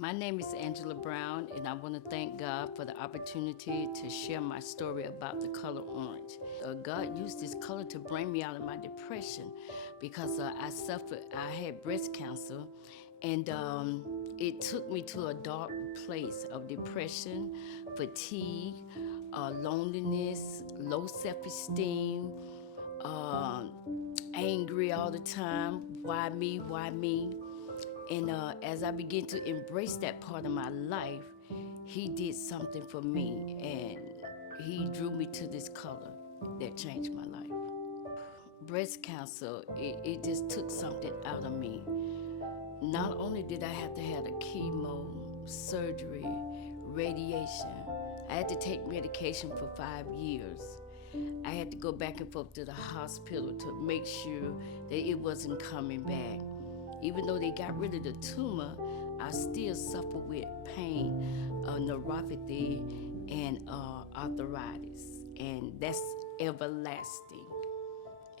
My name is Angela Brown, and I want to thank God for the opportunity to share my story about the color orange. God used this color to bring me out of my depression because I had breast cancer, and it took me to a dark place of depression, fatigue, loneliness, low self-esteem, uh, angry all the time. Why me? Why me? And as I began to embrace that part of my life, he did something for me, and he drew me to this color that changed my life. Breast cancer, it just took something out of me. Not only did I have to have the chemo, surgery, radiation, I had to take medication for 5 years. I had to go back and forth to the hospital to make sure that it wasn't coming back. Even though they got rid of the tumor, I still suffer with pain, neuropathy, and arthritis, and that's everlasting.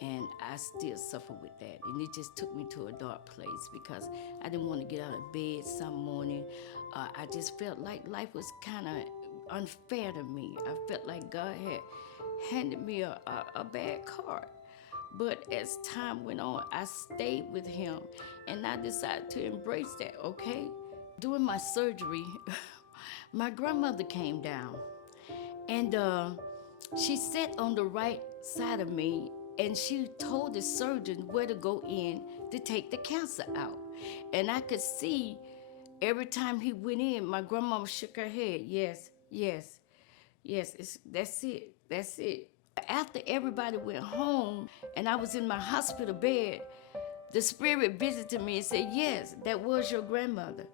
And I still suffer with that. And it just took me to a dark place because I didn't want to get out of bed some morning. I just felt like life was kind of unfair to me. I felt like God had handed me a bad card. But as time went on, I stayed with him, and I decided to embrace that, okay? During my surgery, my grandmother came down, and she sat on the right side of me, and she told the surgeon where to go in to take the cancer out. And I could see every time he went in, my grandmama shook her head, yes, yes, yes, that's it. After everybody went home and I was in my hospital bed, the spirit visited me and said, yes, that was your grandmother.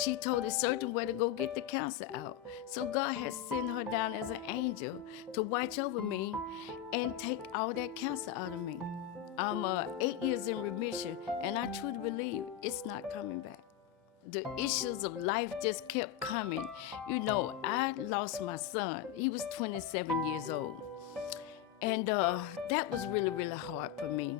She told the surgeon where to go get the cancer out. So God has sent her down as an angel to watch over me and take all that cancer out of me. I'm 8 years in remission, and I truly believe it's not coming back. The issues of life just kept coming. You know, I lost my son. He was 27 years old. And that was really, really hard for me.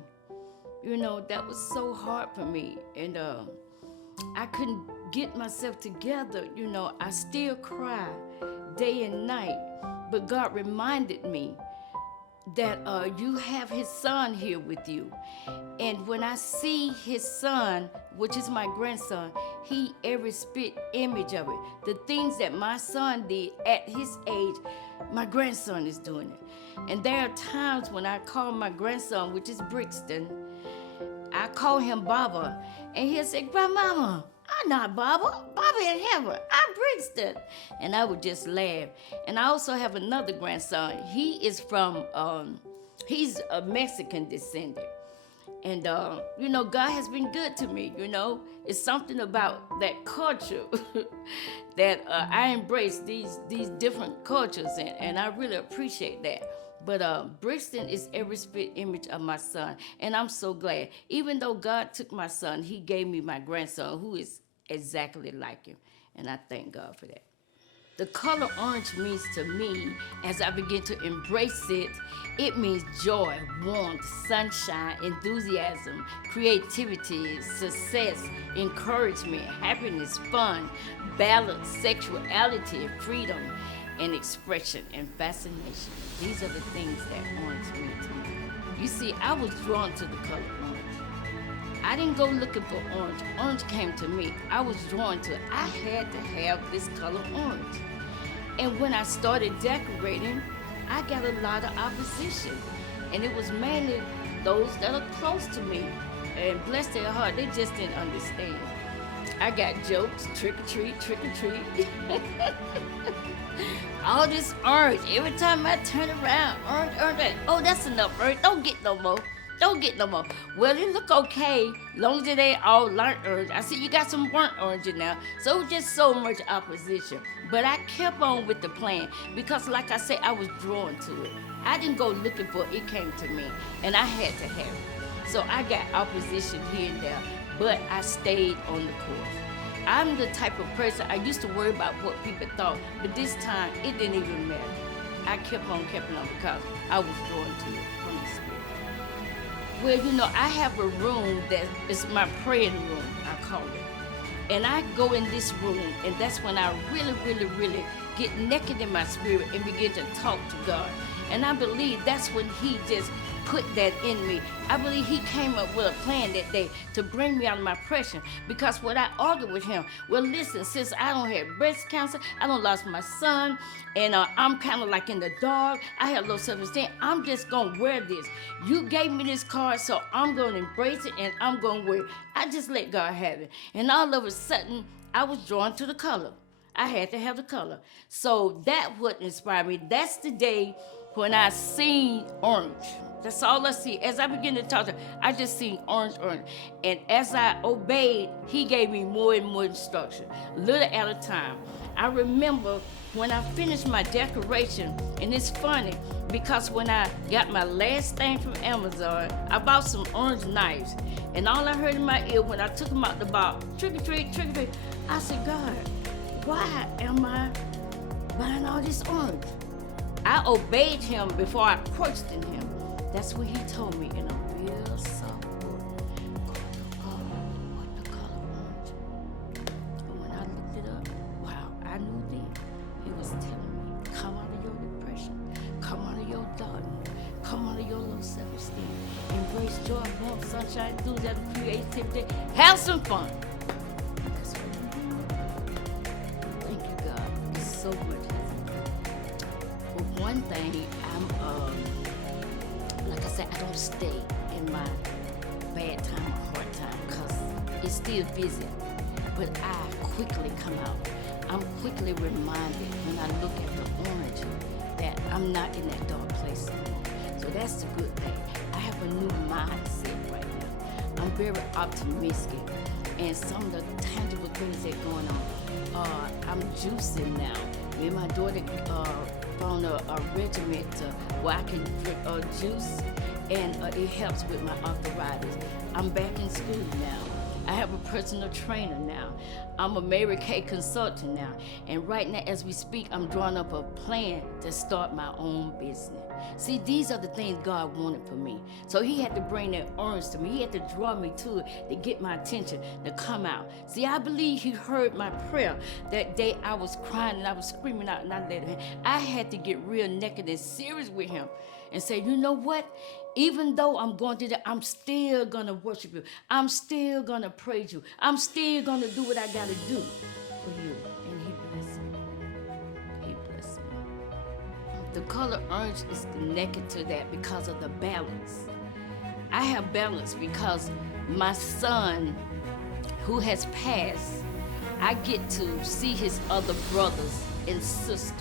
You know, that was so hard for me. And I couldn't get myself together. You know, I still cry day and night. But God reminded me that you have his son here with you. And when I see his son, which is my grandson, he every spit image of it. The things that my son did at his age, my grandson is doing it. And there are times when I call my grandson, which is Brixton, I call him Baba, and he'll say, Grandmama, I'm not Baba. Baba in heaven. I'm Brixton. And I would just laugh. And I also have another grandson. He is from, he's a Mexican descendant. And, you know, God has been good to me, you know. It's something about that culture that I embrace these different cultures, and I really appreciate that. But Brixton is every spit image of my son, and I'm so glad. Even though God took my son, he gave me my grandson, who is exactly like him, and I thank God for that. The color orange means to me, as I begin to embrace it, it means joy, warmth, sunshine, enthusiasm, creativity, success, encouragement, happiness, fun, balance, sexuality, freedom, and expression, and fascination. These are the things that orange mean to me. You see, I was drawn to the color orange. I didn't go looking for orange. Orange came to me. I was drawn to it. I had to have this color orange. And when I started decorating, I got a lot of opposition. And it was mainly those that are close to me. And bless their heart, they just didn't understand. I got jokes, trick or treat, trick or treat. All this orange, every time I turn around, orange, oh, that's enough orange, don't get no more. Don't get no more. Well, it look okay, long as it ain't all light orange. I see you got some burnt orange in there. So just so much opposition. But I kept on with the plan because, like I said, I was drawn to it. I didn't go looking for it, it came to me. And I had to have it. So I got opposition here and there, but I stayed on the course. I'm the type of person, I used to worry about what people thought, but this time, it didn't even matter. I kept on because I was drawn to it from the spirit. Well, you know, I have a room that is my praying room, I call it. And I go in this room, and that's when I really, really, really get naked in my spirit and begin to talk to God. And I believe that's when he just put that in me. I believe he came up with a plan that day to bring me out of my depression. Because when I argued with him, well, listen, since I don't have breast cancer, I don't lost my son, and I'm kind of like in the dark, I have low self-esteem, I'm just going to wear this. You gave me this card, so I'm going to embrace it, and I'm going to wear it. I just let God have it. And all of a sudden, I was drawn to the color. I had to have the color. So that would inspire me. That's the day when I seen orange. That's all I see. As I begin to talk to him, I just seen orange. And as I obeyed, he gave me more and more instruction, little at a time. I remember when I finished my decoration, and it's funny, because when I got my last thing from Amazon, I bought some orange knives. And all I heard in my ear when I took them out the box, trick or treat, trick or treat, I said, God, why am I buying all this orange? I obeyed him before I questioned him. That's what he told me in a real soft voice. What the color orange? And when I looked it up, wow, I knew then. He was telling me, come out of your depression, come out of your darkness, come out of your low self-esteem, embrace joy, warmth, sunshine, enthusiasm, creativity, have some fun. That's what we do. Thank you, God. It's so much. But one thing, like I said, I don't stay in my bad time or hard time because it's still busy. But I quickly come out. I'm quickly reminded when I look at the orange that I'm not in that dark place anymore. So that's the good thing. I have a new mindset right now. I'm very optimistic. And some of the tangible things that are going on, I'm juicing now. Me and my daughter found a regimen where I can drink juice, and it helps with my arthritis. I'm back in school now. I have a personal trainer now. I'm a Mary Kay consultant now. And right now, as we speak, I'm drawing up a plan to start my own business. See, these are the things God wanted for me. So he had to bring that orange to me. He had to draw me to it to get my attention, to come out. See, I believe he heard my prayer that day. I was crying and I was screaming out and I let him. I had to get real naked and serious with him and say, you know what? Even though I'm going through that, I'm still going to worship you. I'm still going to praise you. I'm still going to do what I got to do for you. And he blessed me. He blessed me. The color orange is connected to that because of the balance. I have balance because my son, who has passed, I get to see his other brothers and sisters.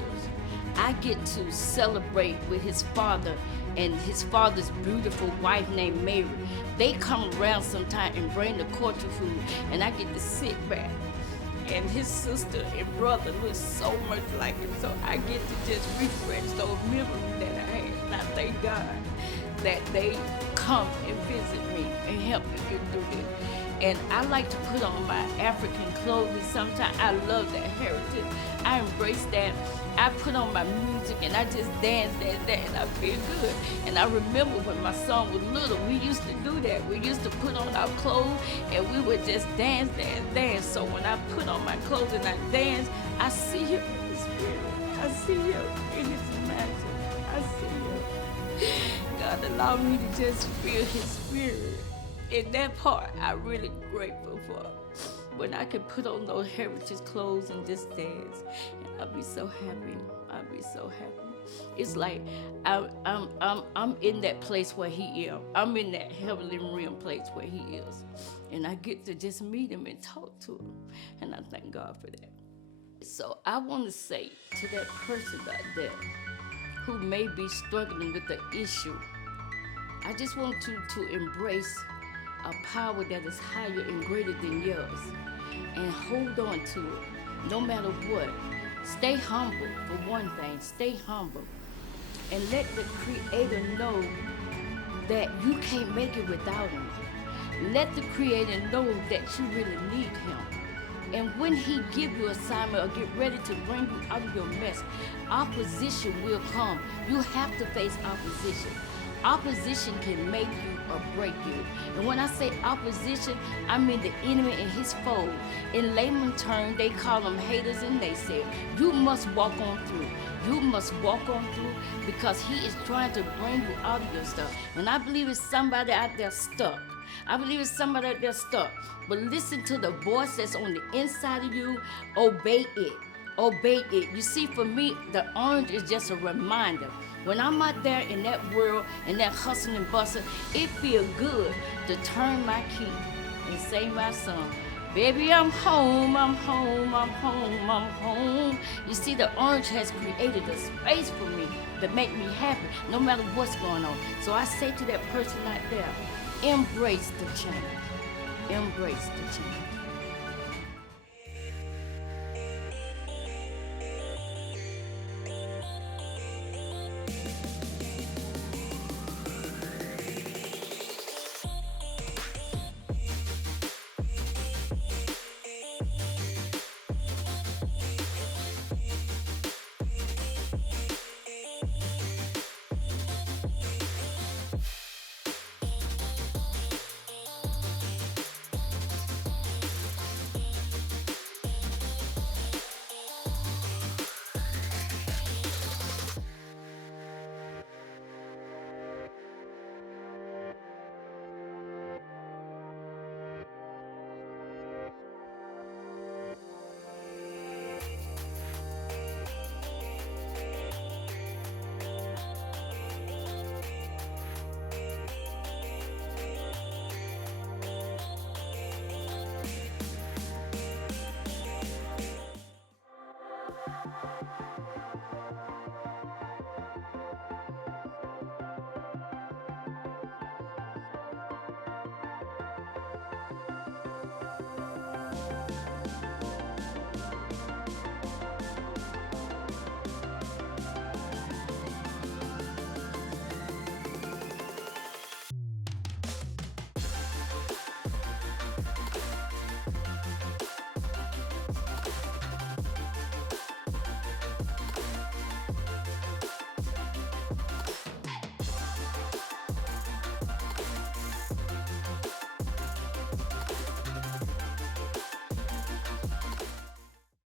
I get to celebrate with his father and his father's beautiful wife named Mary. They come around sometime and bring the culture food, and I get to sit back. And his sister and brother look so much like him, so I get to just refresh those memories that I had. And I thank God that they come and visit me and help me get through this. And I like to put on my African clothing sometimes. I love that heritage. I embrace that. I put on my music and I just dance, and I feel good. And I remember when my son was little, we used to do that. We used to put on our clothes and we would just dance. So when I put on my clothes and I dance, I see him in the spirit. I see him in his magic. I see him. God allowed me to just feel his spirit. And that part I'm really grateful for. When I can put on those heritage clothes and just dance, and I'll be so happy. I'll be so happy. It's like I'm in that place where he is. I'm in that heavenly realm place where he is, and I get to just meet him and talk to him, and I thank God for that. So I want to say to that person out there who may be struggling with the issue, I just want you to embrace a power that is higher and greater than yours, and hold on to it no matter what. Stay humble, for one thing. Stay humble, and let the Creator know that you can't make it without him. Let the Creator know that you really need him. And when he give you assignment or get ready to bring you out of your mess, opposition will come. You have to face opposition. Opposition can make you or break you. And when I say opposition, I mean the enemy and his foe. In layman terms, they call them haters and naysayers. You must walk on through. You must walk on through because he is trying to bring you out of your stuff. And I believe it's somebody out there stuck. I believe it's somebody out there stuck. But listen to the voice that's on the inside of you. Obey it. Obey it. You see, for me, the orange is just a reminder. When I'm out there in that world and that hustling and bustle, it feels good to turn my key and say my song. Baby, I'm home, I'm home, I'm home, I'm home. You see, the orange has created a space for me that make me happy no matter what's going on. So I say to that person out there, embrace the change. Embrace the change.